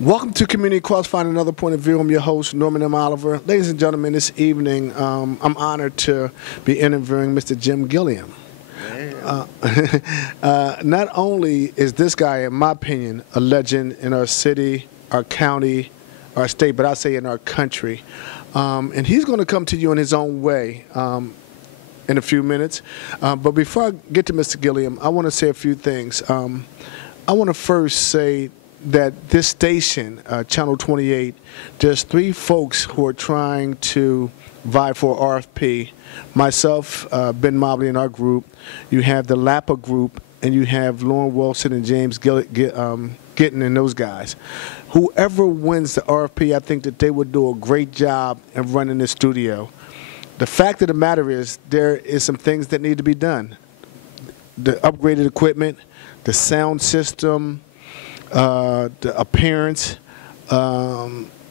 Welcome to Community Crossfire, another point of view. I'm your host, Norman M. Oliver. Ladies and gentlemen, this evening I'm honored to be interviewing Mr. Jim Gilliam. Not only is this guy, in my opinion, a legend in our city, our county, our state, but I say in our country. And he's going to come to you in his own way in a few minutes. But before I get to Mr. Gilliam, I want to say a few things. I want to first say that this station, Channel 28, there's three folks who are trying to vie for RFP. Myself, Ben Mobley in our group, you have the Lapa group, and you have Lauren Wilson and James Gittin and those guys. Whoever wins the RFP, I think that they would do a great job in running the studio. The fact of the matter is there is some things that need to be done. The upgraded equipment, the sound system, the appearance,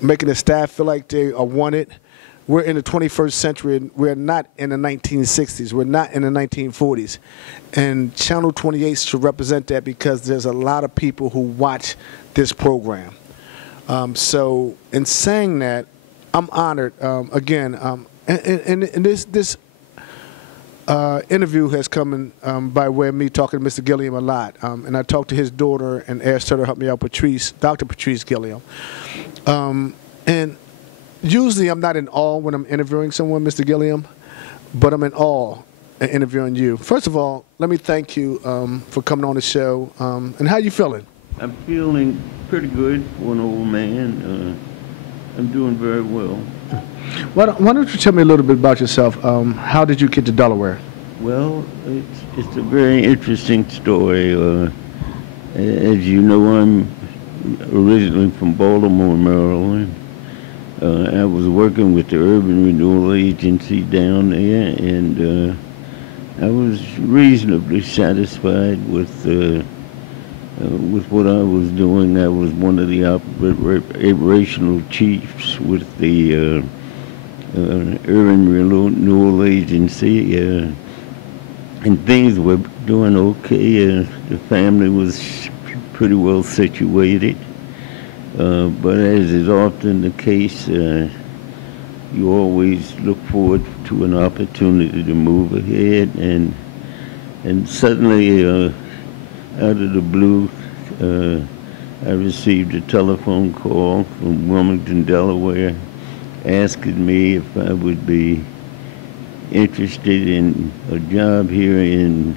making the staff feel like they are wanted. We're in the 21st century, and we're not in the 1960s. We're not in the 1940s. And Channel 28 should represent that because there's a lot of people who watch this program. So in saying that, I'm honored. Again, and this interview has come in, by way of me talking to Mr. Gilliam a lot. And I talked to his daughter and asked her to help me out, Dr. Patrice Gilliam. And usually I'm not in awe when I'm interviewing someone, Mr. Gilliam, but I'm in awe in interviewing you. First of all, let me thank you for coming on the show. And how you feeling? I'm feeling pretty good for an old man. I'm doing very well. Why don't you tell me a little bit about yourself? How did you get to Delaware? Well, it's a very interesting story. As you know, I'm originally from Baltimore, Maryland. I was working with the Urban Renewal Agency down there, and I was reasonably satisfied with what I was doing. I was one of the operational chiefs with the Urban Renewal Agency, and things were doing okay. The family was pretty well situated, but as is often the case, you always look forward to an opportunity to move ahead, and suddenly, out of the blue, I received a telephone call from Wilmington, Delaware, asking me if I would be interested in a job here in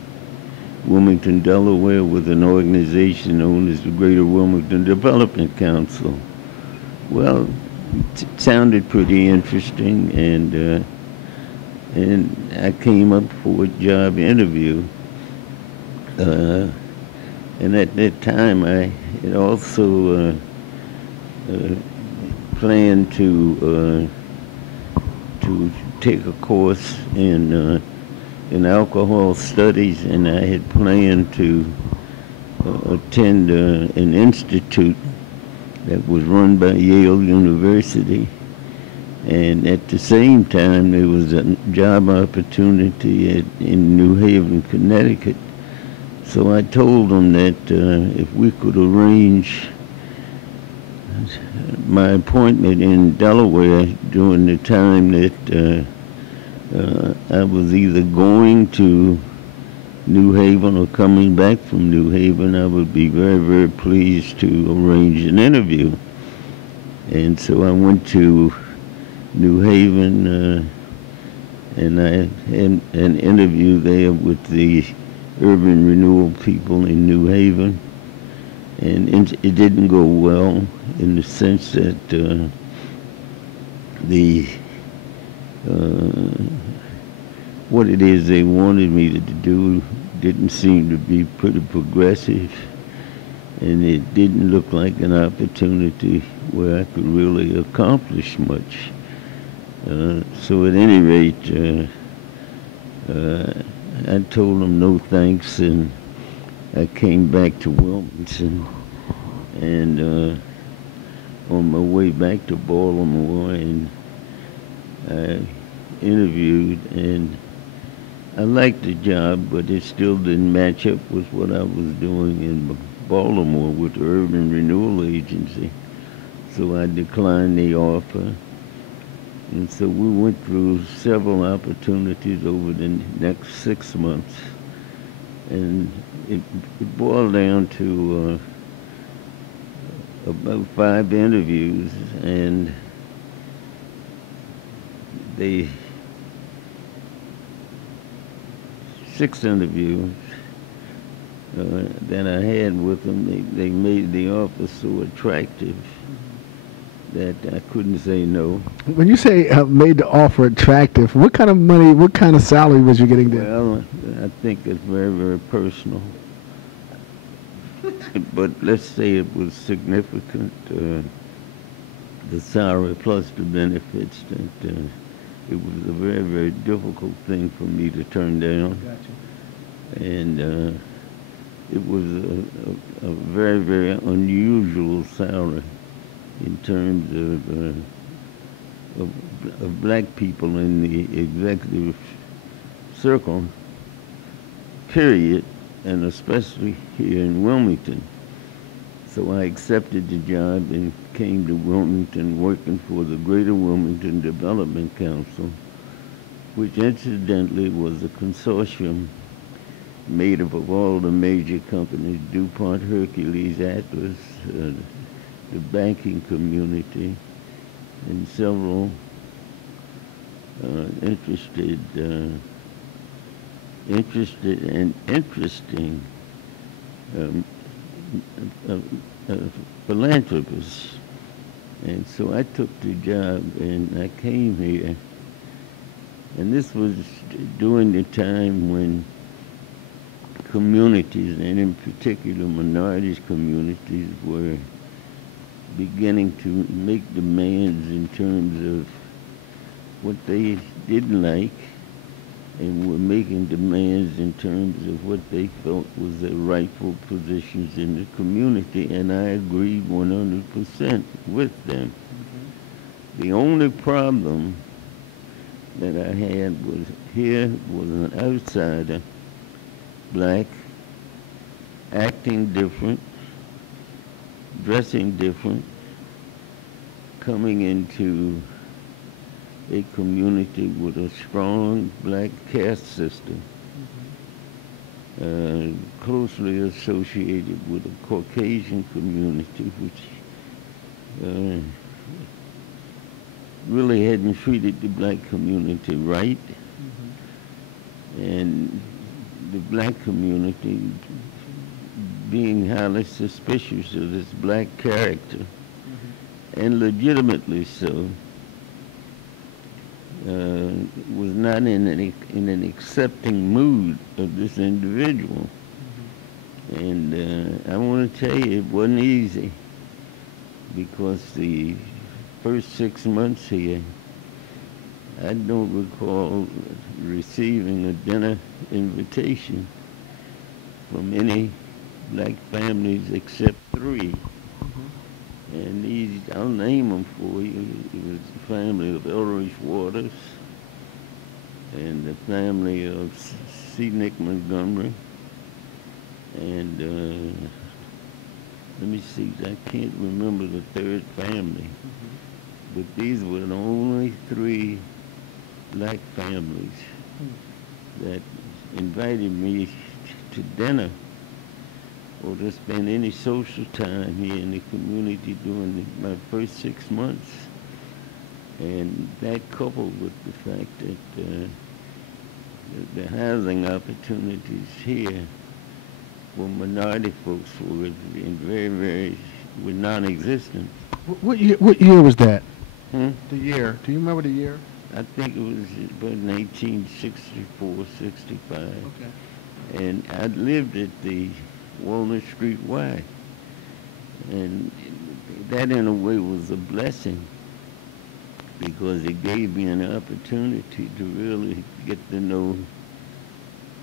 Wilmington, Delaware, with an organization known as the Greater Wilmington Development Council. Well, it sounded pretty interesting, and I came up for a job interview. And at that time, I had also planned to take a course in alcohol studies, and I had planned to attend an institute that was run by Yale University. And at the same time, there was a job opportunity in New Haven, Connecticut. So I told them that if we could arrange my appointment in Delaware during the time that I was either going to New Haven or coming back from New Haven, I would be very, very pleased to arrange an interview. And so I went to New Haven, and I had an interview there with the Urban Renewal people in New Haven, and it didn't go well in the sense that what it is they wanted me to do didn't seem to be pretty progressive, and it didn't look like an opportunity where I could really accomplish much. So at any rate, I told them no thanks, and I came back to Wilmington, and on my way back to Baltimore, and I interviewed, and I liked the job, but it still didn't match up with what I was doing in Baltimore with the Urban Renewal Agency. so I declined the offer. And so we went through several opportunities over the next 6 months. And it boiled down to about 5 interviews, and they 6 interviews that I had with them. They made the offer so attractive that I couldn't say no. When you say made the offer attractive, what kind of money, what kind of salary was you getting there? Well, I think it's very, very personal. But let's say it was significant, the salary plus the benefits, that it was a very, very difficult thing for me to turn down. Gotcha. And it was a very, very unusual salary in terms of black people in the executive circle, period, and especially here in Wilmington. So I accepted the job and came to Wilmington, working for the Greater Wilmington Development Council, which incidentally was a consortium made up of all the major companies: DuPont, Hercules, Atlas, the banking community, and several interested and interesting philanthropists. And so I took the job and I came here. And this was during the time when communities, and in particular minorities communities, were beginning to make demands in terms of what they didn't like, and were making demands in terms of what they felt was their rightful positions in the community, and I agreed 100% with them. Mm-hmm. The only problem that I had was here was an outsider, black, acting different, dressing different, coming into a community with a strong black caste system, closely associated with a Caucasian community, which really hadn't treated the black community right. And the black community being highly suspicious of this black character, and legitimately so, was not in an accepting mood of this individual. And I want to tell you, it wasn't easy, because the first 6 months here, I don't recall receiving a dinner invitation from any black families except 3. And these, I'll name them for you. It was the family of Elridge Waters and the family of C. Nick Montgomery. And let me see, I can't remember the 3rd family. But these were the only 3 black families that invited me to dinner or to spend any social time here in the community during my first 6 months. And that, coupled with the fact that the housing opportunities here for minority folks were were non-existent. What year was that? The year. Do you remember the year? I think it was about 1964, 65. Okay. And I lived at the Walnut Street Y. And that, in a way, was a blessing, because it gave me an opportunity to really get to know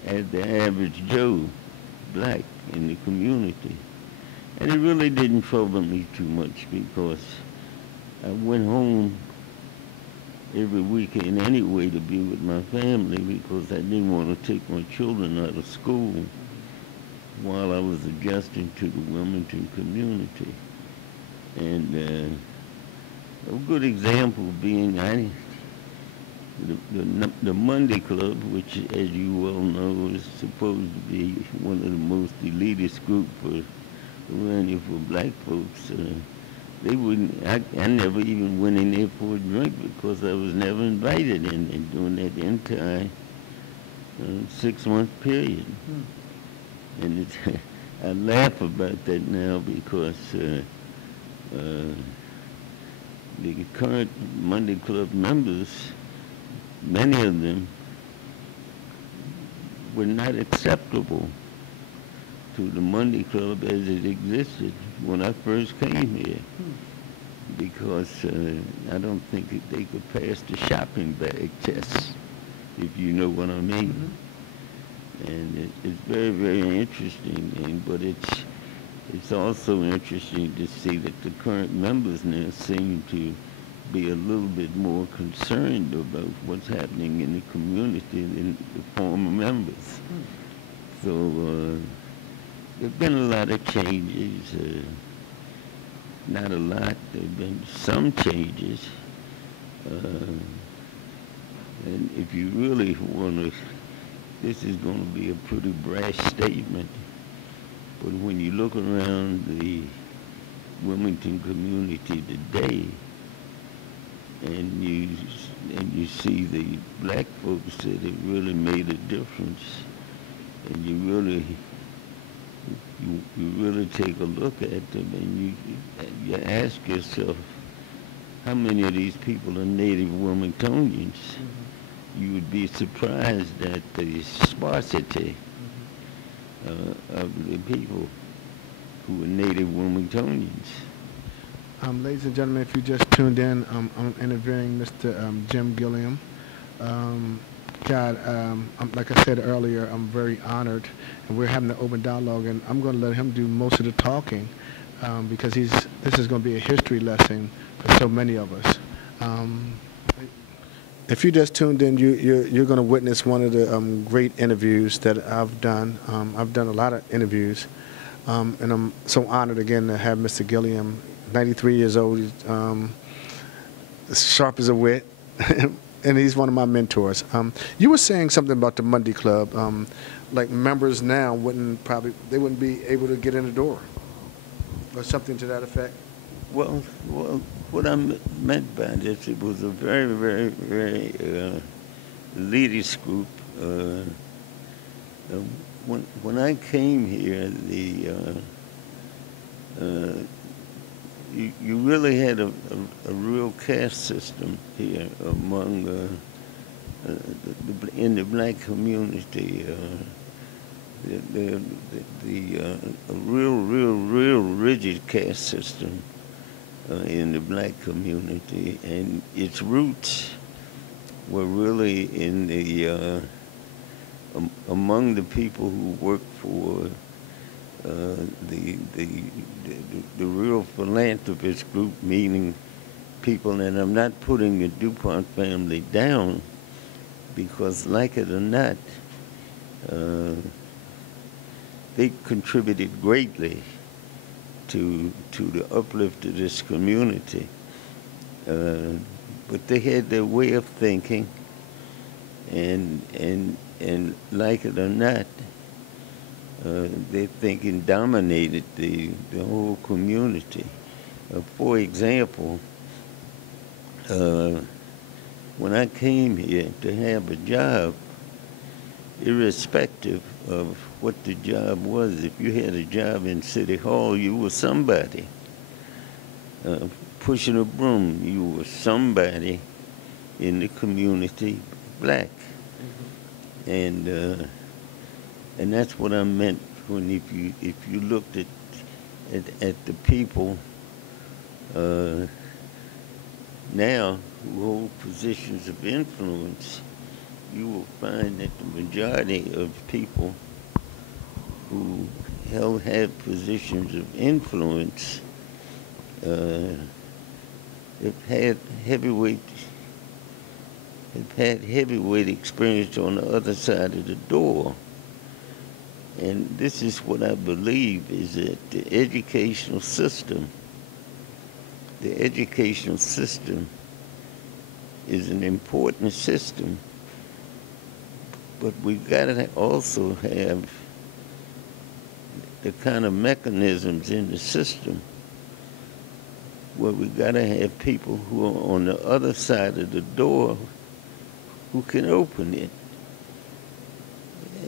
the average Joe, black, in the community. And it really didn't trouble me too much, because I went home every weekend anyway to be with my family, because I didn't want to take my children out of school while I was adjusting to the Wilmington community. And A good example being the Monday Club, which, as you well know, is supposed to be one of the most elitist group for running for black folks. They wouldn't. I never even went in there for a drink because I was never invited in during that entire 6-month period. And I laugh about that now because the current Monday Club members, many of them, were not acceptable to the Monday Club as it existed when I first came here, because I don't think that they could pass the shopping bag test, if you know what I mean. And it's very, very interesting, but it's also interesting to see that the current members now seem to be a little bit more concerned about what's happening in the community than the former members. So there've been a lot of changes. Not a lot. There've been some changes. And if you really want to, this is going to be a pretty brash statement, but when you look around the Wilmington community today, and you see the black folks that have really made a difference, and you really take a look at them, and you ask yourself, how many of these people are native Wilmingtonians? You would be surprised at the sparsity of the people who are native Wilmingtonians. Ladies and gentlemen, if you just tuned in, I'm interviewing Mr. Jim Gilliam. Like I said earlier, I'm very honored, and we're having an open dialogue, and I'm going to let him do most of the talking because this is going to be a history lesson for so many of us. If you just tuned in, you're going to witness one of the great interviews that I've done. I've done a lot of interviews, and I'm so honored again to have Mr. Gilliam, 93 years old, as sharp as a wit, and he's one of my mentors. You were saying something about the Monday Club, like members now wouldn't be able to get in the door, or something to that effect. Well, what I meant by this, it was a very, very, very elitist group. When I came here, you really had a real caste system here among in the black community. A real rigid caste system in the black community, and its roots were really in the among the people who worked for the real philanthropist group, meaning people, and I'm not putting the DuPont family down, because like it or not, they contributed greatly to the uplift of this community. But they had their way of thinking, and like it or not, their thinking dominated the whole community. For example, when I came here to have a job, irrespective of what the job was, if you had a job in City Hall, you were somebody. Pushing a broom, you were somebody in the community, black. And that's what I meant when if you looked at the people now who hold positions of influence, you will find that the majority of people who had positions of influence have had heavyweight experience on the other side of the door. And this is what I believe, is that the educational system the educational system is an important system, but we've got to also have the kind of mechanisms in the system where we got to have people who are on the other side of the door who can open it.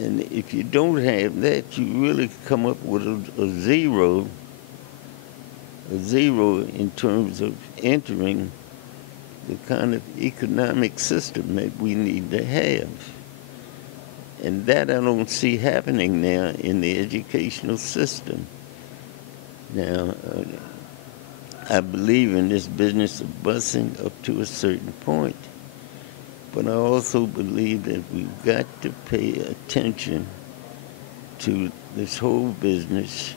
And if you don't have that, you really come up with a zero in terms of entering the kind of economic system that we need to have. And that I don't see happening now in the educational system. Now, I believe in this business of busing up to a certain point. But I also believe that we've got to pay attention to this whole business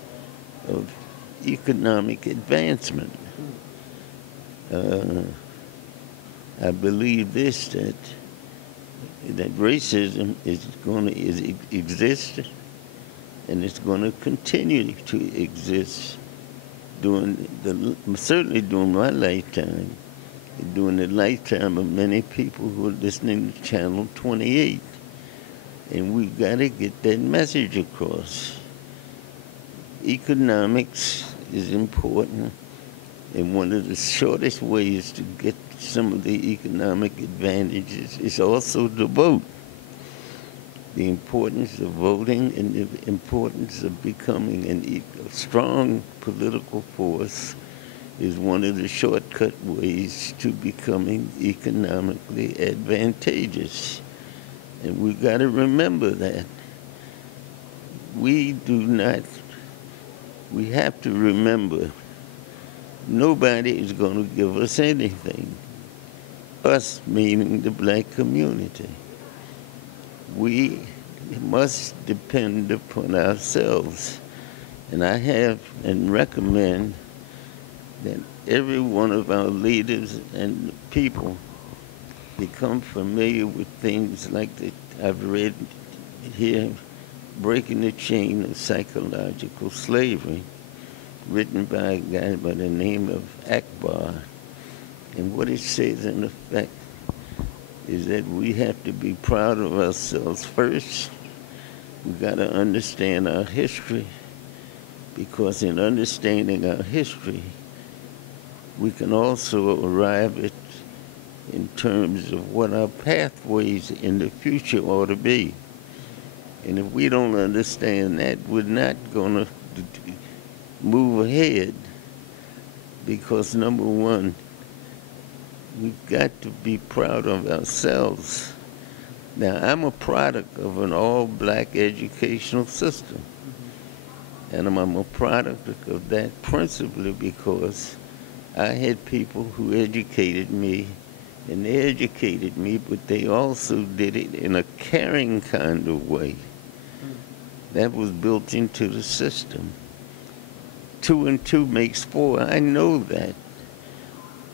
of economic advancement. I believe this, that racism is going to exist, and it's going to continue to exist certainly during my lifetime, during the lifetime of many people who are listening to Channel 28. And we've got to get that message across. Economics is important, and one of the shortest ways to get some of the economic advantages is also to vote. The importance of voting and the importance of becoming a strong political force is one of the shortcut ways to becoming economically advantageous. And we've got to remember that. We have to remember, nobody is going to give us anything. Us meaning the black community. We must depend upon ourselves. And I have and recommend that every one of our leaders and people become familiar with things like that I've read here, Breaking the Chain of Psychological Slavery, written by a guy by the name of Akbar. And what it says in effect is that we have to be proud of ourselves first. We've got to understand our history, because in understanding our history, we can also arrive at in terms of what our pathways in the future ought to be. And if we don't understand that, we're not going to move ahead, because number one, we've got to be proud of ourselves. Now, I'm a product of an all-black educational system. And I'm a product of that principally because I had people who educated me, and they educated me, but they also did it in a caring kind of way. That was built into the system. 2 and 2 makes 4, I know that.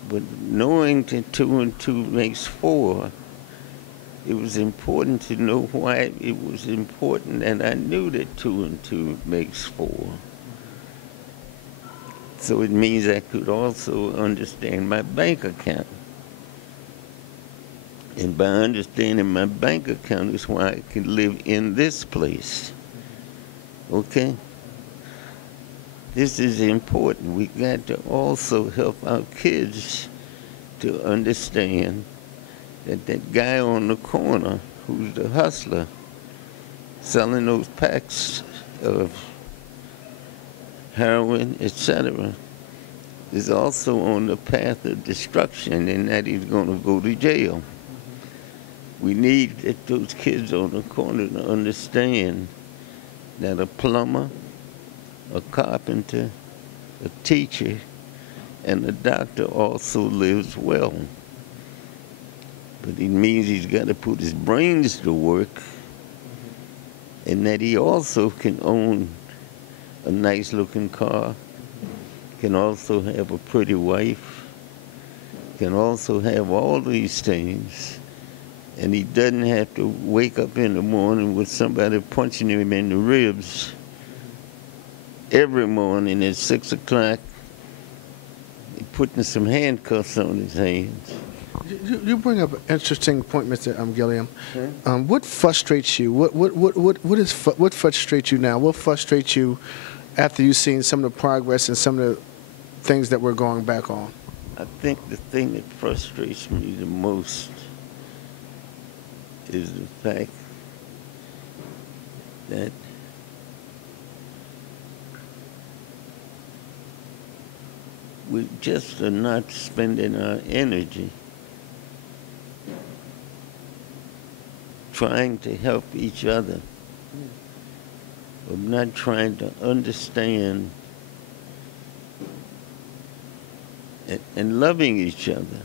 But knowing that 2 and 2 makes 4, it was important to know why it was important, and I knew that 2 and 2 makes 4. So it means I could also understand my bank account. And by understanding my bank account is why I can live in this place. Okay? This is important. We got to also help our kids to understand that that guy on the corner who's the hustler selling those packs of heroin, etc., is also on the path of destruction, and that he's going to go to jail. We need those kids on the corner to understand that a plumber, a carpenter, a teacher, and a doctor also lives well. But it means he's got to put his brains to work, and that he also can own a nice-looking car, can also have a pretty wife, can also have all these things, and he doesn't have to wake up in the morning with somebody punching him in the ribs every morning at 6 o'clock, putting some handcuffs on his hands. You bring up an interesting point, Mr. Gilliam. What frustrates you? What frustrates you now? What frustrates you after you've seen some of the progress and some of the things that we're going back on? I think the thing that frustrates me the most is the fact that we just are not spending our energy trying to help each other. We're not trying to understand and loving each other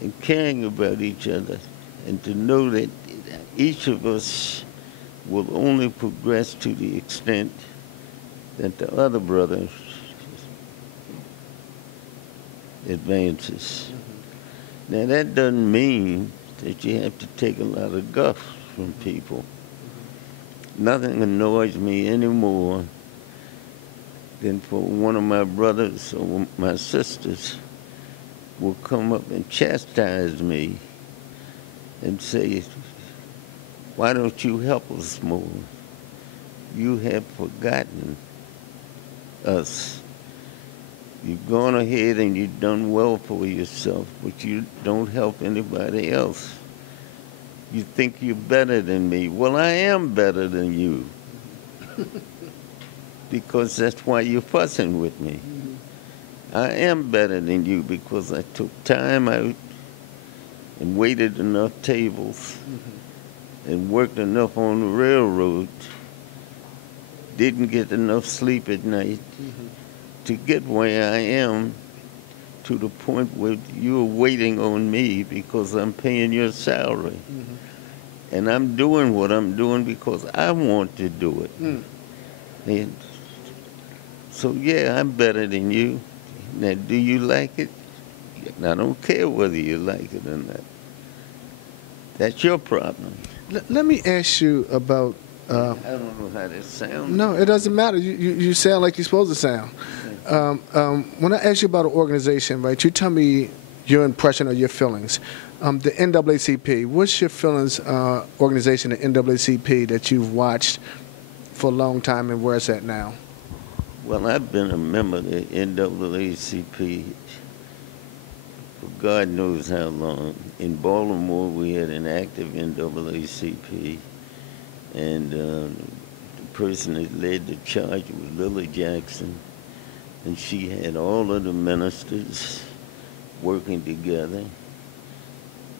and caring about each other, and to know that each of us will only progress to the extent that the other brother advances. Now that doesn't mean that you have to take a lot of guff from people. Nothing annoys me anymore than for one of my brothers or my sisters will come up and chastise me and say, why don't you help us more? You have forgotten us. You've gone ahead and you've done well for yourself, but you don't help anybody else. You think you're better than me. Well, I am better than you. Because that's why you're fussing with me. I am better than you because I took time out and waited enough tables and worked enough on the railroad, didn't get enough sleep at night to get where I am, to the point where you're waiting on me because I'm paying your salary. And I'm doing what I'm doing because I want to do it. And so, yeah, I'm better than you. Now, do you like it? I don't care whether you like it or not. That's your problem. Let me ask you about... I don't know how that sounds. No, it doesn't matter. You sound like you're supposed to sound. When I ask you about an organization, right, you tell me your impression or your feelings. The NAACP, what's your feelings, organization, the NAACP, that you've watched for a long time and where it's at now? Well, I've been a member of the NAACP for God knows how long. In Baltimore, we had an active NAACP, and the person that led the charge was Lily Jackson, and she had all of the ministers working together.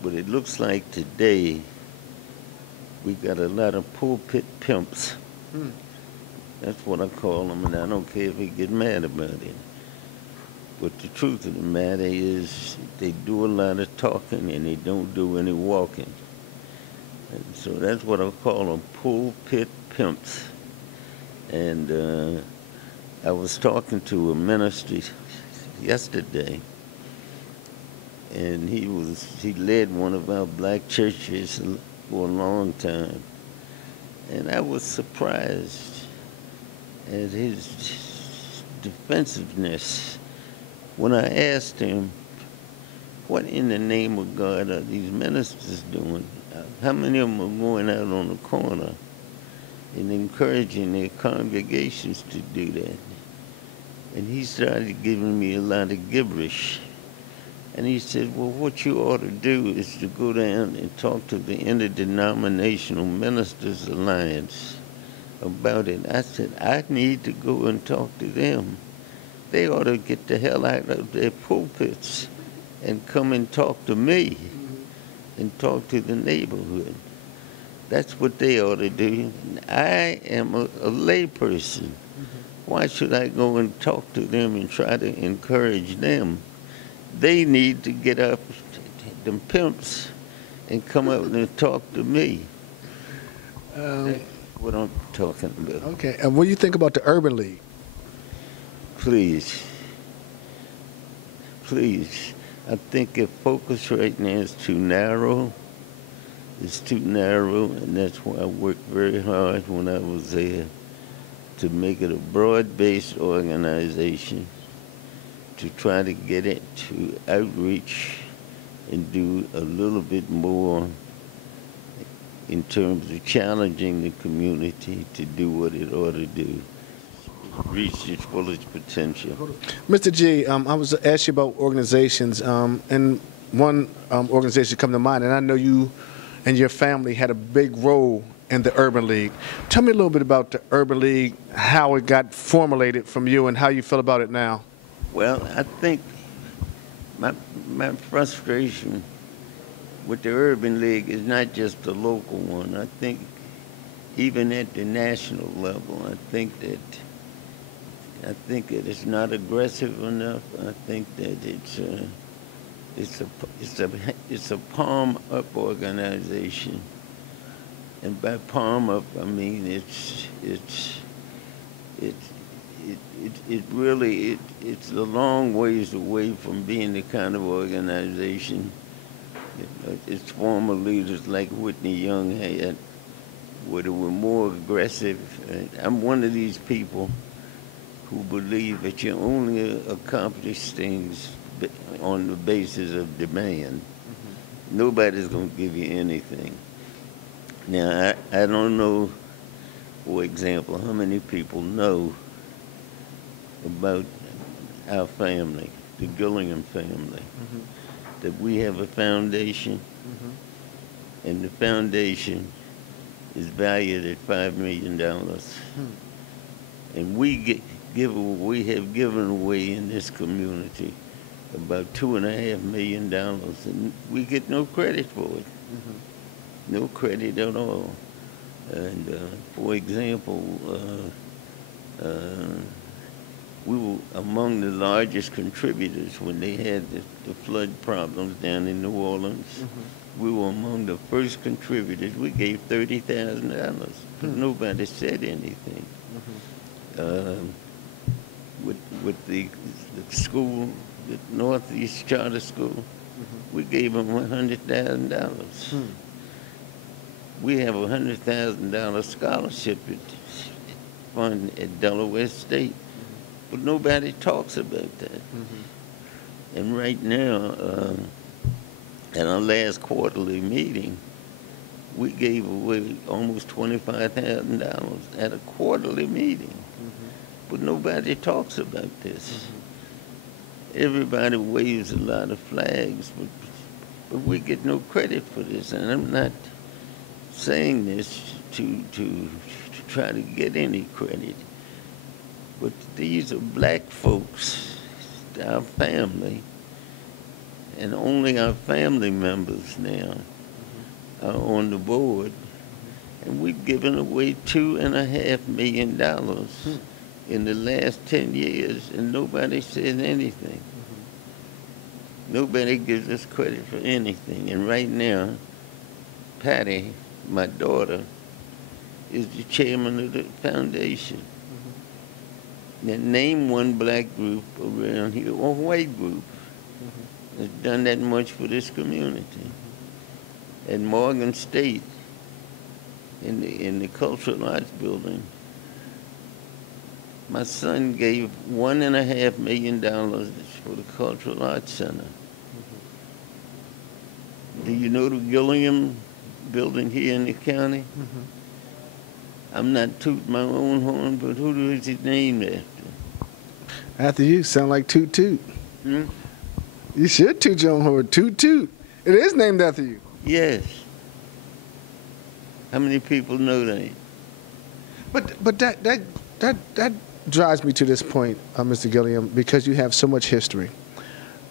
But it looks like today we got a lot of pulpit pimps. That's what I call them, and I don't care if they get mad about it. But the truth of the matter is they do a lot of talking and they don't do any walking. And so that's what I call them, pulpit pimps. And I was talking to a minister yesterday, and he led one of our black churches for a long time. And I was surprised at his defensiveness when I asked him, what in the name of God are these ministers doing? How many of them are going out on the corner and encouraging their congregations to do that? And he started giving me a lot of gibberish. And he said, well, what you ought to do is to go down and talk to the Interdenominational Ministers Alliance about it. I said, I need to go and talk to them. They ought to get the hell out of their pulpits and come and talk to me and talk to the neighborhood. That's what they ought to do. I am a layperson. Why should I go and talk to them and try to encourage them? They need to get up, them pimps, and come out and talk to me. That's what I'm talking about. Okay, and what do you think about the Urban League? Please. I think their focus right now is too narrow. It's too narrow, and that's why I worked very hard when I was there to make it a broad-based organization, to try to get it to outreach and do a little bit more in terms of challenging the community to do what it ought to do, reach its fullest potential. Mr. G, I was asked you about organizations, and one organization come to mind, and I know you and your family had a big role in the Urban League. Tell me a little bit about the Urban League, how it got formulated from you, and how you feel about it now. Well, I think my frustration with the Urban League is not just the local one. I think even at the national level, I think that it's not aggressive enough. I think that it's a palm up organization, and by palm up I mean it's a long ways away from being the kind of organization its former leaders like Whitney Young had, where they were more aggressive. I'm one of these people who believe that you only accomplish things on the basis of demand. Mm-hmm. Nobody's going to give you anything. Now, I don't know, for example, how many people know about our family, the Gilliam family. Mm-hmm. That we have a foundation, mm-hmm. and the foundation is valued at $5 million. And we have given away in this community about $2.5 million, and we get no credit for it. Mm-hmm. No credit at all. And for example, we were among the largest contributors when they had the flood problems down in New Orleans. Mm-hmm. We were among the first contributors. We gave $30,000, but nobody said anything. Mm-hmm. With the school, the Northeast Charter School, mm-hmm. we gave them $100,000. We have a $100,000 scholarship fund at Delaware State. But nobody talks about that. Mm-hmm. And right now, at our last quarterly meeting, we gave away almost $25,000 at a quarterly meeting. Mm-hmm. But nobody talks about this. Mm-hmm. Everybody waves a lot of flags, but we get no credit for this. And I'm not saying this to try to get any credit. But these are black folks, our family, and only our family members now mm-hmm. are on the board. Mm-hmm. And we've given away $2.5 million in the last 10 years, and nobody says anything. Mm-hmm. Nobody gives us credit for anything. And right now, Patty, my daughter, is the chairman of the foundation. Now, name one black group around here, or white group, mm-hmm. that's done that much for this community. Mm-hmm. At Morgan State, in the Cultural Arts Building, my son gave $1.5 million for the Cultural Arts Center. Mm-hmm. Do you know the Gilliam building here in the county? Mm-hmm. I'm not tooting my own horn, but who is it named after? After you, sound like Toot Toot. Hmm? You should toot your own horn. Toot Toot. It is named after you. Yes. How many people know that? But that drives me to this point, Mr. Gilliam, because you have so much history.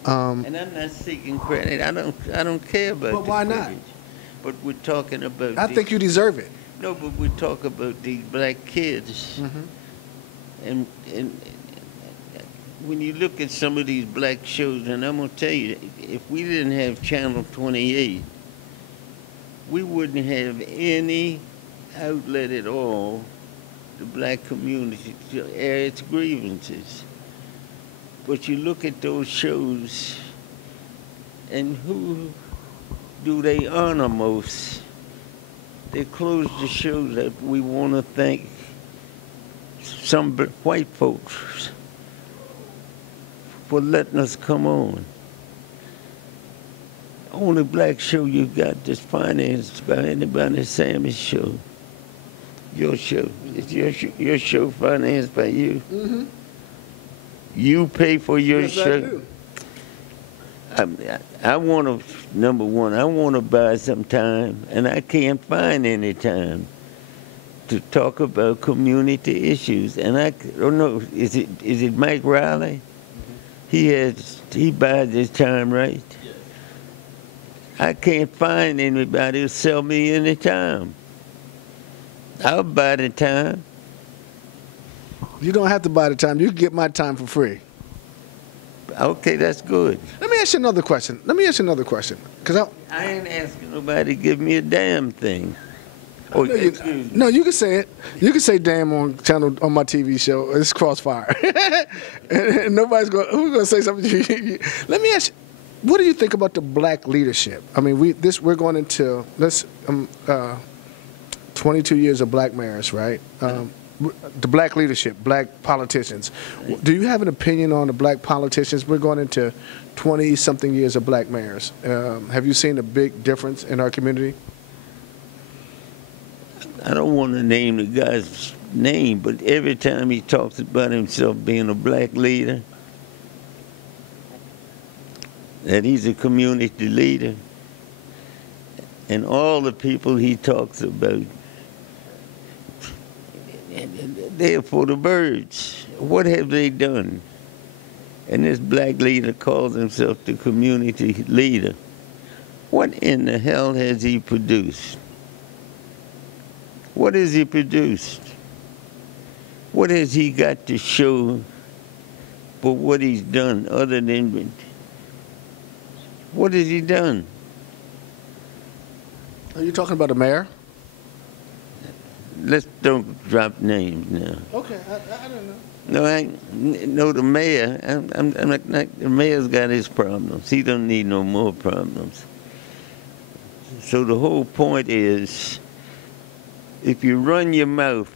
And I'm not seeking credit. I don't care about. But why not? But we're talking about. I think you deserve it. No, but we talk about these black kids, mm-hmm. and when you look at some of these black shows, and I'm gonna tell you, if we didn't have Channel 28, we wouldn't have any outlet at all, the black community, to air its grievances. But you look at those shows, and who do they honor most? They close the shows that we want to thank some white folks for letting us come on. Only black show you got that's financed by anybody, Sammy's show. Your show. Is your show financed by you? Mm-hmm. You pay for your Yes, show? I do. I want to, number one, I want to buy some time, and I can't find any time to talk about community issues. And I don't know, is it Mike Riley? Mm-hmm. He buys his time, right? Yes. I can't find anybody who sell me any time. I'll buy the time. You don't have to buy the time. You can get my time for free. Okay, that's good. Let me ask you another question. Cause I ain't asking nobody to give me a damn thing. Oh, no, you can say it. You can say "damn" on my TV show. It's Crossfire, and nobody's who's gonna say something to you. Let me ask you, what do you think about the black leadership? I mean, we're going into 22 years of black mayors, right? The black leadership, black politicians. Do you have an opinion on the black politicians? We're going into 20-something years of black mayors. Have you seen a big difference in our community? I don't want to name the guy's name, but every time he talks about himself being a black leader, that he's a community leader, and all the people he talks about, they're for the birds. What have they done? And this black leader calls himself the community leader. What in the hell has he produced? What has he produced? What has he got to show for what he's done other than, what has he done? Are you talking about the mayor? Let's don't drop names now. Okay, I don't know. No, the mayor, I'm not, the mayor's got his problems. He don't need no more problems. So the whole point is, if you run your mouth,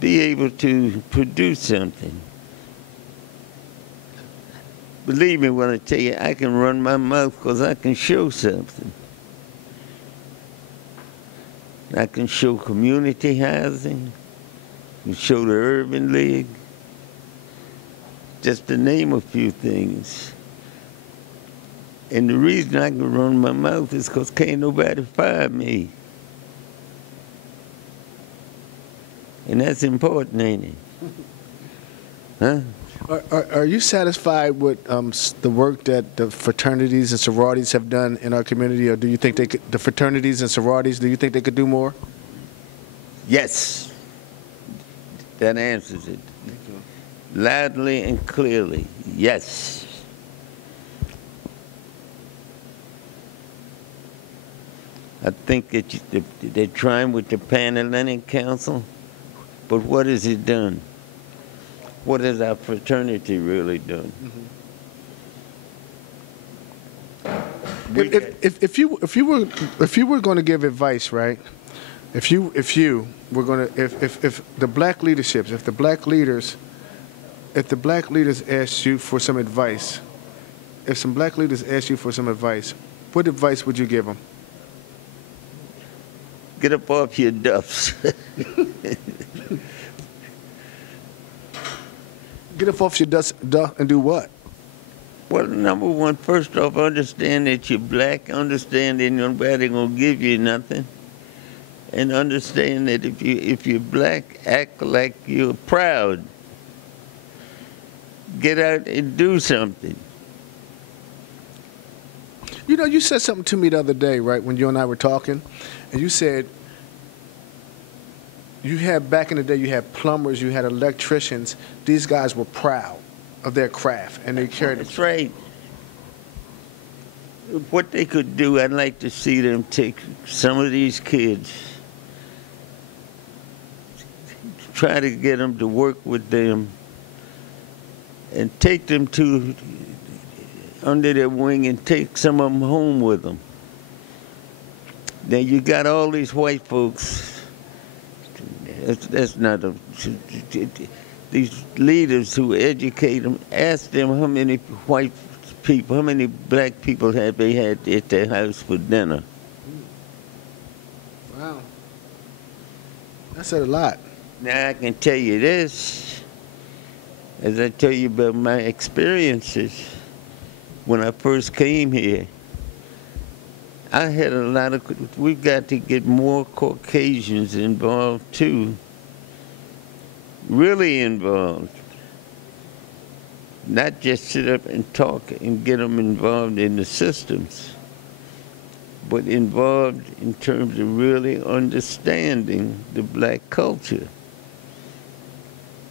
be able to produce something. Believe me when I tell you, I can run my mouth because I can show something. I can show community housing, I can show the Urban League, just to name a few things. And the reason I can run my mouth is because can't nobody fire me. And that's important, ain't it? Huh? Are you satisfied with the work that the fraternities and sororities have done in our community, or do you think the fraternities and sororities, do you think they could do more? Yes. That answers it. Thank you. Loudly and clearly, yes. I think that they're trying with the Pan-Atlantic Council, but what has it done? What has our fraternity really done? Mm-hmm. If you were going to give advice, right? If the black leaderships, if the black leaders asked you for some advice, if some black leaders asked you for some advice, what advice would you give them? Get up off your duffs. Get up off your duff and do what? Well, number one, first off, understand that you're black. Understand that nobody gonna give you nothing, and understand that if you're black, act like you're proud. Get out and do something. You know, you said something to me the other day, right, when you and I were talking, and you said back in the day, you had plumbers, you had electricians. These guys were proud of their craft, and they carried. That's right. What they could do, I'd like to see them take some of these kids, try to get them to work with them, and take them under their wing and take some of them home with them. Now you got all these white folks. That's not a. these leaders who educate them, ask them how many white people, how many black people have they had at their house for dinner. Wow. That said a lot. Now I can tell you this, as I tell you about my experiences when I first came here. I had a lot of, we've got to get more Caucasians involved too, really involved. Not just sit up and talk and get them involved in the systems, but involved in terms of really understanding the black culture.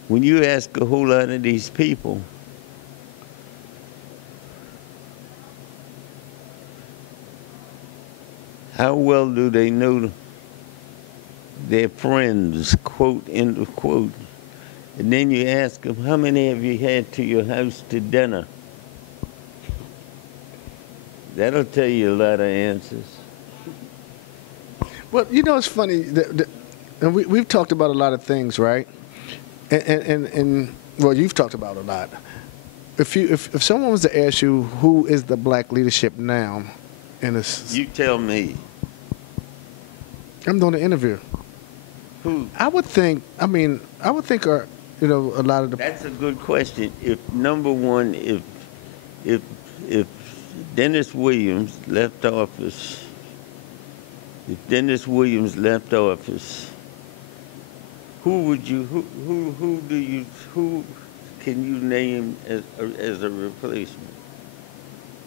When you ask a whole lot of these people, how well do they know their friends, quote, end of quote, and then you ask them, how many have you had to your house to dinner? That'll tell you a lot of answers. Well, you know, it's funny, and we've talked about a lot of things, right? And well, you've talked about a lot. If someone was to ask you who is the black leadership now, You tell me. I'm doing an interview. Who? I would think a lot of the. That's a good question. If number one, if Dennis Williams left office, who can you name as a replacement?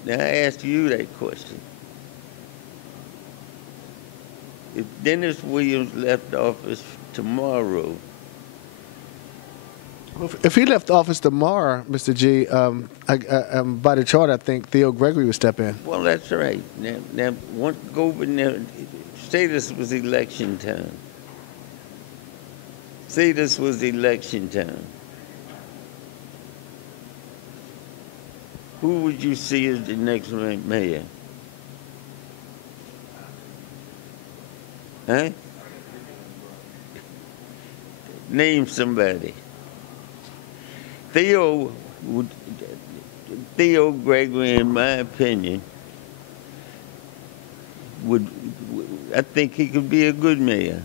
Now I ask you that question. If Dennis Williams left office tomorrow. If he left office tomorrow, Mr. G, by the chart, I think Theo Gregory would step in. Well, that's right. Now go over there. Say this was election time. Who would you see as the next mayor? Huh? Name somebody. Theo Gregory, in my opinion, I think he could be a good mayor.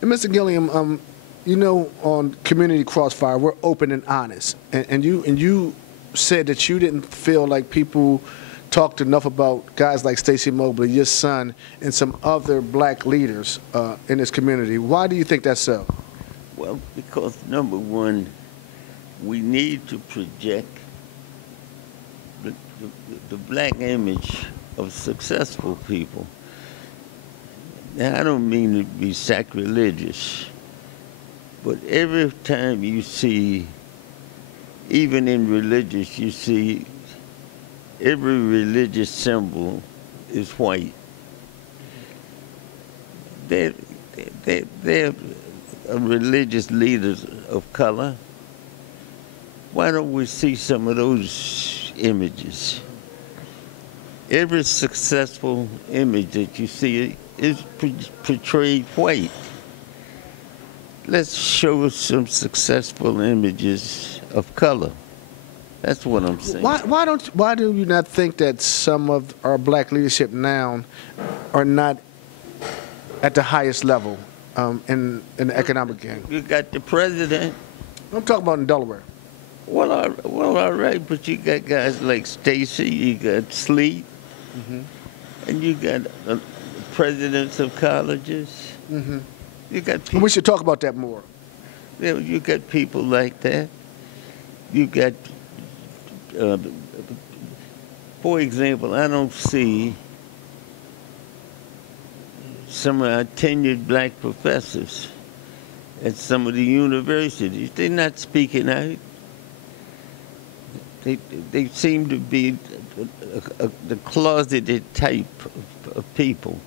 And Mr. Gilliam, you know, on Community Crossfire, we're open and honest, and you said that you didn't feel like people talked enough about guys like Stacey Mobley, your son, and some other black leaders in this community. Why do you think that's so? Well, because number one, we need to project the black image of successful people. Now, I don't mean to be sacrilegious, but every time you see, even in religious, you see every religious symbol is white. They're religious leaders of color. Why don't we see some of those images? Every successful image that you see is portrayed white. Let's show some successful images of color. That's what I'm saying. Why do you not think that some of our black leadership now are not at the highest level in the economic game? You got the president. I'm talking about in Delaware. Well, all right, but you got guys like Stacey, you got Sleet, and you got presidents of colleges. You got people, We should talk about that more. you got people like that. You got, for example, I don't see some of our tenured black professors at some of the universities. They're not speaking out. They seem to be the closeted type of people.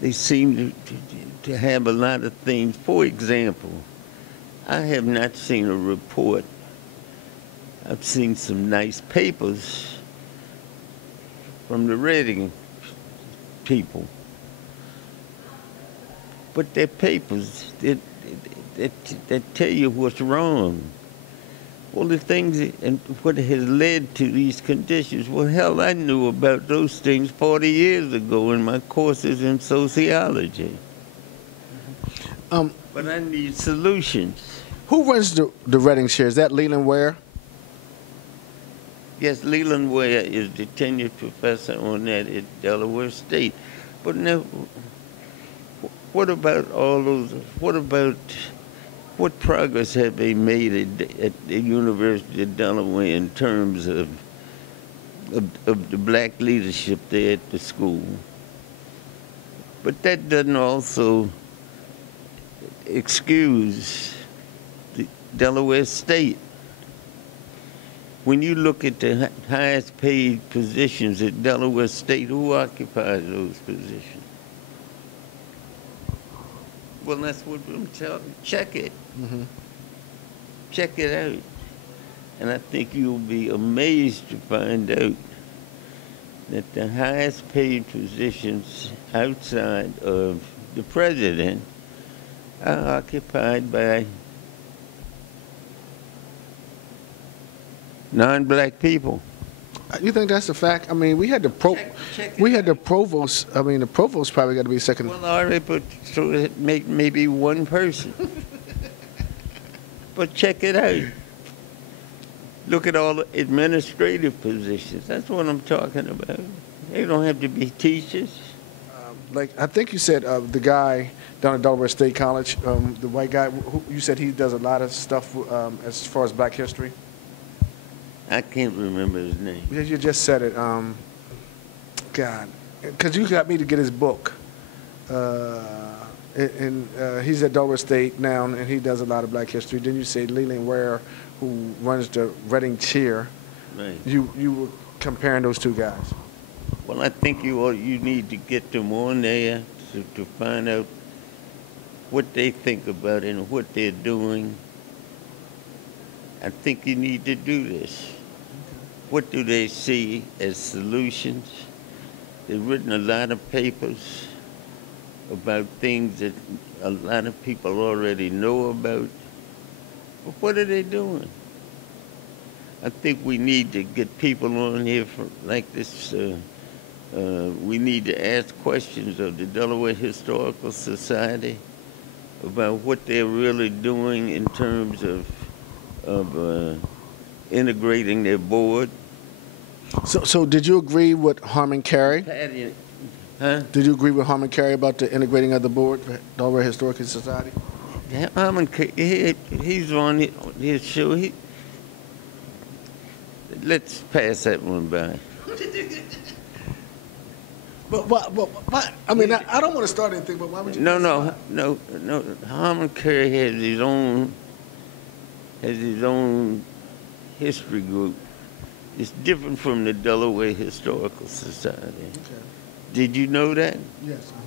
They seem to have a lot of things. For example, I have not seen a report. I've seen some nice papers from the Reading people. But their papers, that tell you what's wrong. Well, the things and what has led to these conditions, well, hell, I knew about those things 40 years ago in my courses in sociology. But I need solutions. Who runs the Reading chair? Is that Leland Ware? Yes, Leland Ware is the tenured professor on that at Delaware State. But now, what about all those, what progress have they made at the University of Delaware in terms of the black leadership there at the school? But that doesn't also excuse the Delaware State. When you look at the highest paid positions at Delaware State, who occupies those positions? Well, that's what I'm telling. Check it. Mm-hmm. Check it out. And I think you'll be amazed to find out that the highest paid positions outside of the president are occupied by non-black people. You think that's a fact? I mean, we had the provost. I mean, the provost probably got to be second. Well, all right, but so it maybe one person. But check it out. Look at all the administrative positions. That's what I'm talking about. They don't have to be teachers. Like I think you said, the guy down at Delaware State College, the white guy. Who, you said he does a lot of stuff as far as Black history. I can't remember his name. Yeah, you just said it. God, because you got me to get his book. And he's at Delaware State now, and he does a lot of Black history. Then you say Leland Ware, who runs the Reading chair. Right. You were comparing those two guys. Well, I think you need to get them on there to find out what they think about it and what they're doing. I think you need to do this. What do they see as solutions? They've written a lot of papers about things that a lot of people already know about. But what are they doing? I think we need to get people on here like this. We need to ask questions of the Delaware Historical Society about what they're really doing in terms of integrating their board. So did you agree with Harmon Carey? Huh? Did you agree with Harmon Carey about the integrating of the board for Delaware Historical Society? Yeah, Harmon Carey, he's on his show. Let's pass that one by. But I mean, I don't want to start anything, but why would you? No. Harmon Carey has his own history group. It's different from the Delaware Historical Society. Okay. Did you know that? Yes. Uh-huh.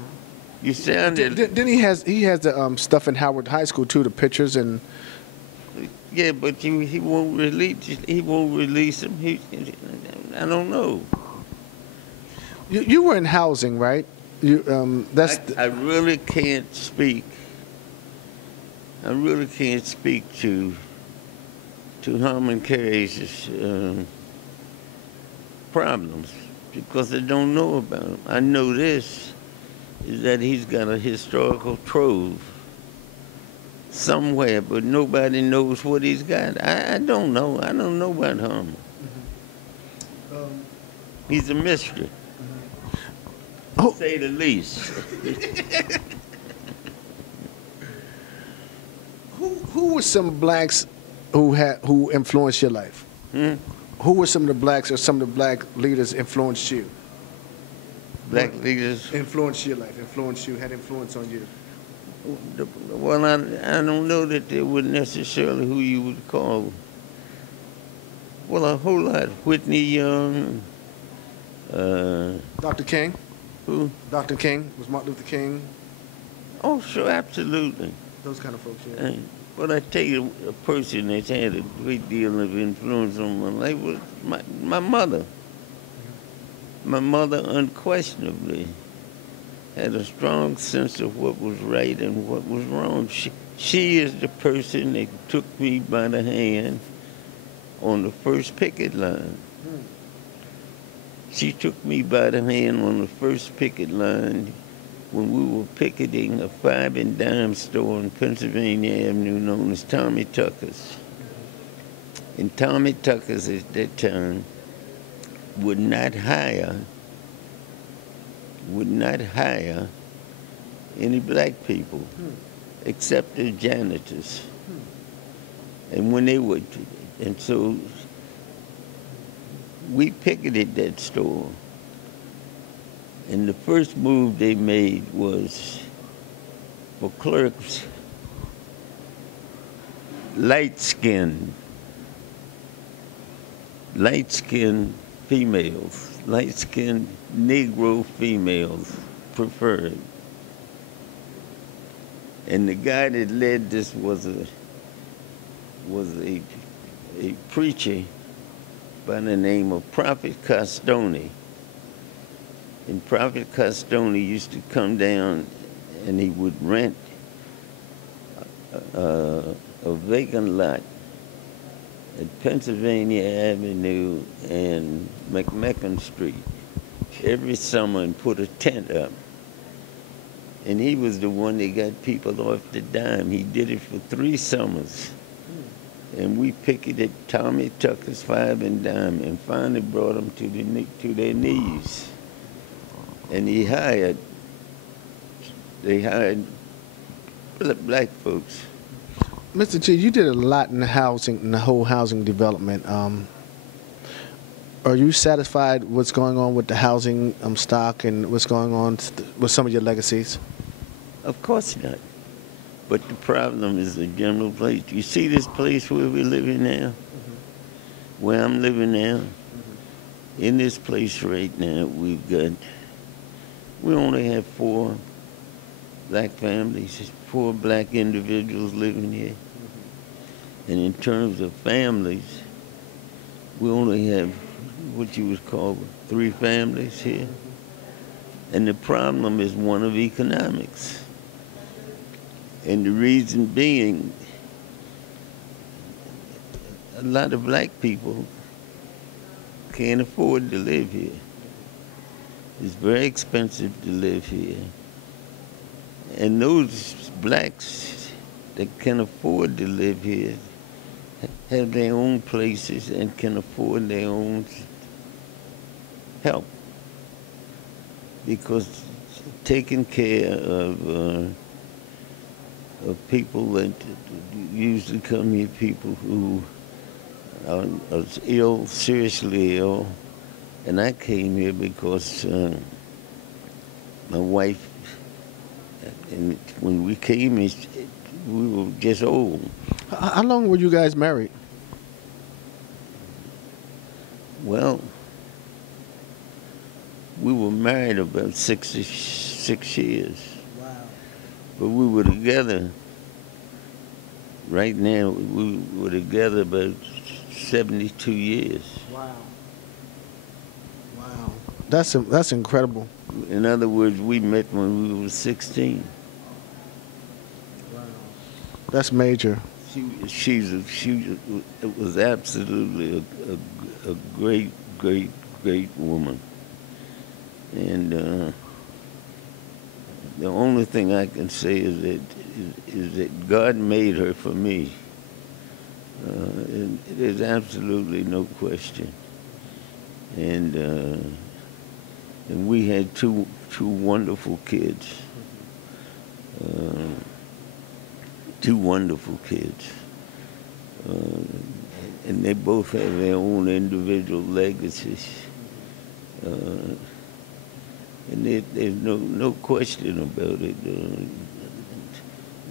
You sounded. Then he has the stuff in Howard High School too, the pictures and. Yeah, but he won't release them. I don't know. You were in housing, right? I really can't speak. I really can't speak to Harmon Carey's problems because I don't know about them. I know this is that he's got a historical trove somewhere, but nobody knows what he's got. I don't know. I don't know about Harmon. Mm-hmm. He's a mystery. Oh. To say the least. Who were some blacks who influenced your life? Hmm? Who were some of the blacks or some of the black leaders influenced you? Black leaders? Influenced your life, had influence on you. Well, I don't know that they were necessarily who you would call. Well, a whole lot. Whitney Young. Dr. King? Who? Dr. King? Was Martin Luther King? Oh, sure, absolutely. Those kind of folks, yeah. But I tell you, a person that's had a great deal of influence on my life was my mother. My mother unquestionably had a strong sense of what was right and what was wrong. She is the person that took me by the hand on the first picket line. She took me by the hand on the first picket line when we were picketing a 5 and dime store on Pennsylvania Avenue known as Tommy Tucker's. And Tommy Tucker's at that time would not hire any black people except the janitors. And when they would, and so we picketed that store. And the first move they made was for clerks, light-skinned females, light-skinned Negro females preferred. And the guy that led this was a preacher by the name of Prophet Costone. And Prophet Costone used to come down and he would rent a vacant lot at Pennsylvania Avenue and McMecken Street every summer and put a tent up. And he was the one that got people off the dime. He did it for 3 summers. And we picketed Tommy Tucker's 5 and dime and finally brought them to their knees. And they hired black folks. Mr. G, you did a lot in the whole housing development. Are you satisfied with what's going on with the housing stock and what's going on with some of your legacies? Of course not. But the problem is the general place. You see this place where we're living now? Where I'm living now? In this place right now, we only have 4 black families, 4 black individuals living here. And in terms of families, we only have what you would call 3 families here. And the problem is one of economics. And the reason being, a lot of black people can't afford to live here. It's very expensive to live here. And those blacks that can afford to live here have their own places and can afford their own help. Because taking care of people that usually come here, people who are ill, seriously ill, and I came here because my wife, and when we came, we were just old. How long were you guys married? Well, we were married about 66 years. Wow. But we were together, right now, we were together about 72 years. Wow. Wow. That's incredible. In other words, we met when we were 16. Wow. That's major. She was absolutely a great, great, great woman. And the only thing I can say is that God made her for me. There's absolutely no question. And we had two wonderful kids. Two wonderful kids. And they both have their own individual legacies. And there's no question about it.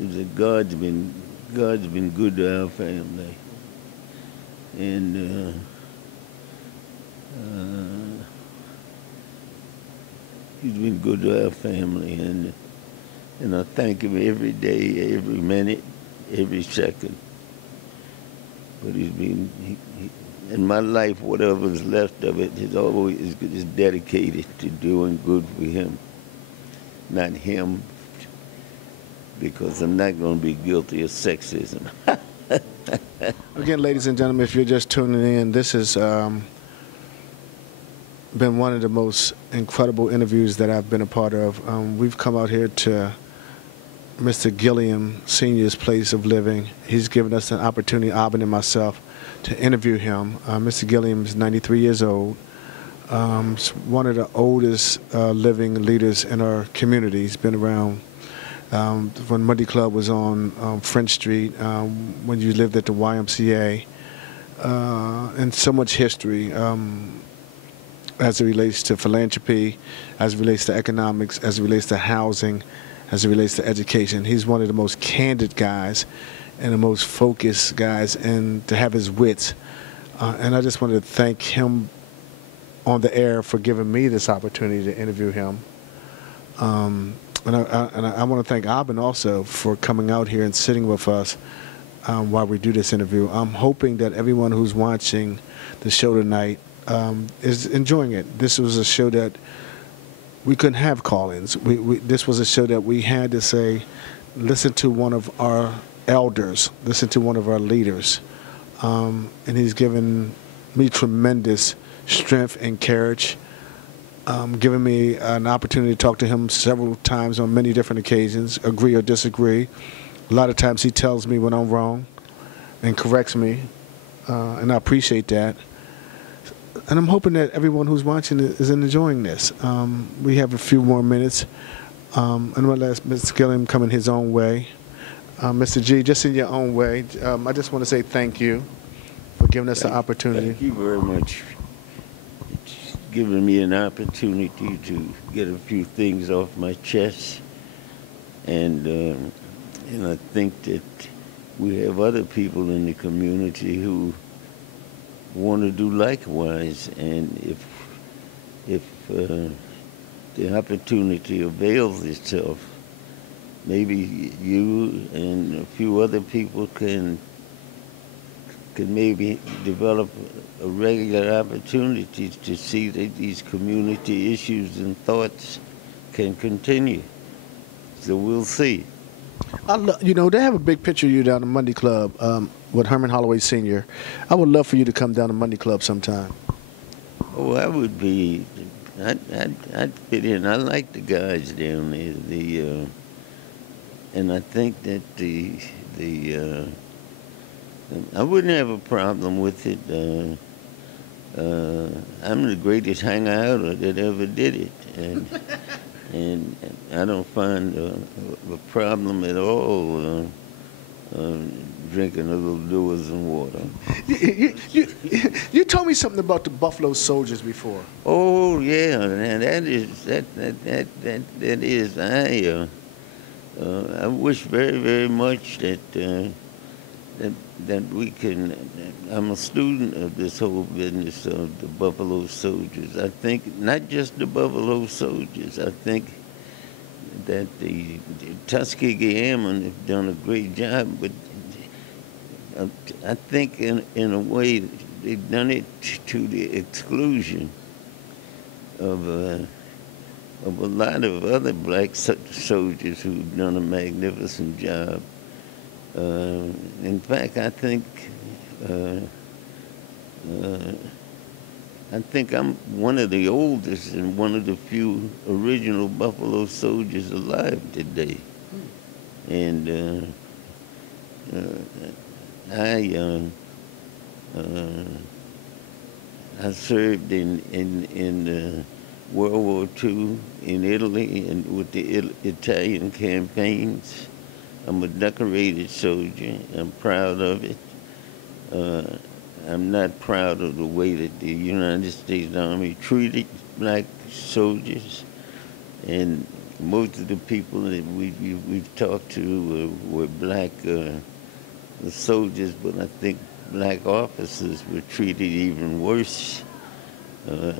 That God's been good to our family, and He's been good to our family, and I thank Him every day, every minute, every second. But He's been. In my life, whatever's left of it is always dedicated to doing good for Him. Not Him because I'm not going to be guilty of sexism. Again, ladies and gentlemen, if you're just tuning in, this has been one of the most incredible interviews that I've been a part of. We've come out here to Mr. Gilliam Sr.'s place of living. He's given us an opportunity, Abin and myself, to interview him. Mr. Gilliam is 93 years old. He's one of the oldest living leaders in our community. He's been around when Monday Club was on French Street, when you lived at the YMCA, and so much history as it relates to philanthropy, as it relates to economics, as it relates to housing, as it relates to education. He's one of the most candid guys and the most focused guys, and to have his wits. And I just wanted to thank him on the air for giving me this opportunity to interview him. And I want to thank Abin also for coming out here and sitting with us while we do this interview. I'm hoping that everyone who's watching the show tonight is enjoying it. This was a show that we couldn't have call-ins. This was a show that we had to say, listen to one of our elders, listen to one of our leaders. And he's given me tremendous strength and courage, giving me an opportunity to talk to him several times on many different occasions, agree or disagree. A lot of times he tells me when I'm wrong and corrects me, and I appreciate that. And I'm hoping that everyone who's watching is enjoying this. We have a few more minutes. And we'll let Mr. Gilliam come in his own way. Mr. G, just in your own way, I just want to say thank you for giving us the opportunity. Thank you very much. It's given me an opportunity to get a few things off my chest. And I think that we have other people in the community who want to do likewise, and if the opportunity avails itself, maybe you and a few other people can maybe develop a regular opportunity to see that these community issues and thoughts can continue. So we'll see. They have a big picture of you down at Monday Club with Herman Holloway Sr. I would love for you to come down to Monday Club sometime. Oh, I would be. I'd fit in. I like the guys down there. And I think that I wouldn't have a problem with it. I'm the greatest hanger-outer that ever did it, and I don't find a problem at all drinking a little Lewis and water. You told me something about the Buffalo Soldiers before. Oh yeah, and that is. I wish very, very much that we can. I'm a student of this whole business of the Buffalo Soldiers. I think not just the Buffalo Soldiers. I think that the Tuskegee Airmen have done a great job, but I think in a way they've done it to the exclusion of a lot of other black soldiers who've done a magnificent job. In fact, I think I'm one of the oldest and one of the few original Buffalo Soldiers alive today. And I served in World War II in Italy and with the Italian campaigns. I'm a decorated soldier. I'm proud of it. I'm not proud of the way that the United States Army treated black soldiers. And most of the people that we've talked to were black soldiers, but I think black officers were treated even worse.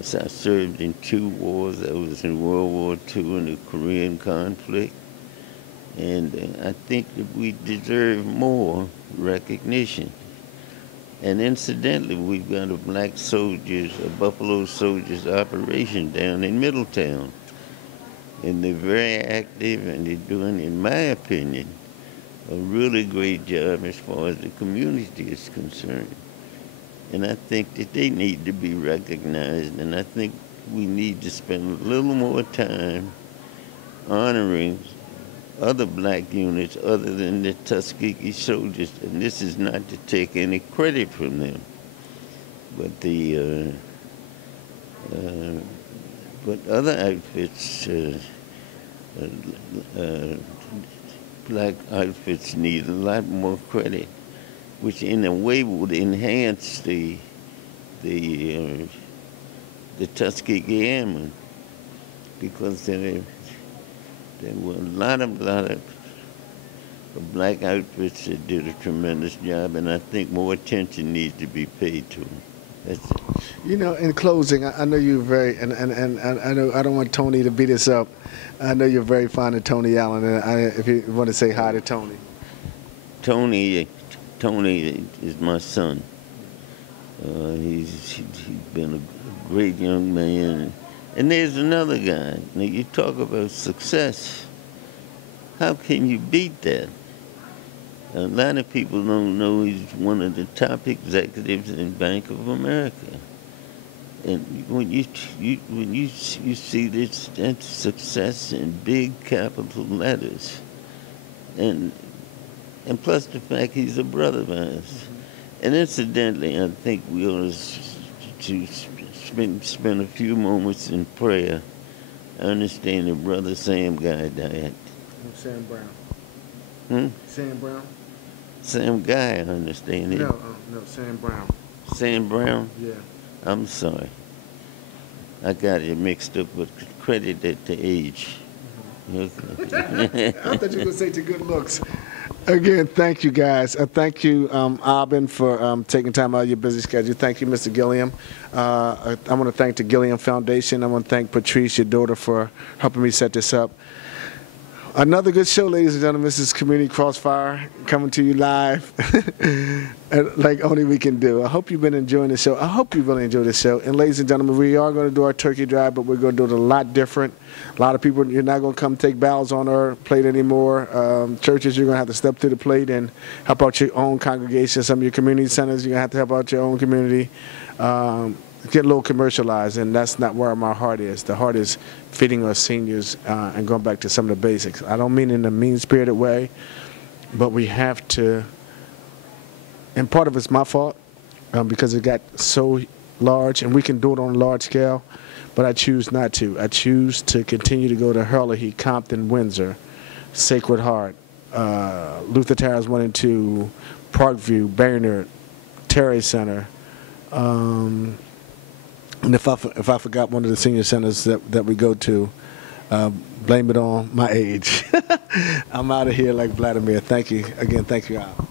So I served in 2 wars. I was in World War II and the Korean conflict. And I think that we deserve more recognition. And incidentally, we've got a Buffalo Soldiers operation down in Middletown. and they're very active, and they're doing, in my opinion, a really great job as far as the community is concerned. And I think that they need to be recognized, and I think we need to spend a little more time honoring other black units other than the Tuskegee soldiers. And this is not to take any credit from them, but but other outfits, black outfits need a lot more credit, which in a way would enhance the Tuskegee Airmen, because there were a lot of black outfits that did a tremendous job, and I think more attention needs to be paid to them. That's it. You know, in closing, I know you're very, and I know I don't want Tony to beat this up. I know you're very fond of Tony Allen, and if you want to say hi to Tony. Tony is my son. He's been a great young man. And there's another guy. Now, you talk about success. How can you beat that? A lot of people don't know he's one of the top executives in Bank of America. And when you see that success in big capital letters, and plus the fact he's a brother of ours. And incidentally, I think we ought to spend a few moments in prayer. I understand that Brother Sam Guy died. Sam Brown. Sam Brown? Sam Guy, I understand it. No, Sam Brown. Sam Brown? Yeah. I'm sorry. I got it mixed up, but credit it to age. I thought you were going to say to good looks. Again, thank you, guys. Thank you, Abin, for taking time out of your busy schedule. Thank you, Mr. Gilliam. I want to thank the Gilliam Foundation. I want to thank Patrice, your daughter, for helping me set this up. Another good show, ladies and gentlemen. This is Community Crossfire coming to you live like only we can do. I hope you've been enjoying the show. I hope you really enjoyed the show. And ladies and gentlemen, we are going to do our turkey drive, but we're going to do it a lot different. A lot of people, you're not going to come take bows on our plate anymore. Churches, you're going to have to step to the plate and help out your own congregation. Some of your community centers, you're going to have to help out your own community. Get a little commercialized, and that's not where my heart is. The heart is feeding our seniors and going back to some of the basics. I don't mean in a mean-spirited way, but we have to, and part of it's my fault because it got so large, and we can do it on a large scale, but I choose not to. I choose to continue to go to Hurley, Compton, Windsor, Sacred Heart, Luther Towers 1 and 2, Parkview, Baynard, Terry Center, and if I forgot one of the senior centers that we go to, blame it on my age. I'm out of here like Vladimir. Thank you. Again, thank you, Al.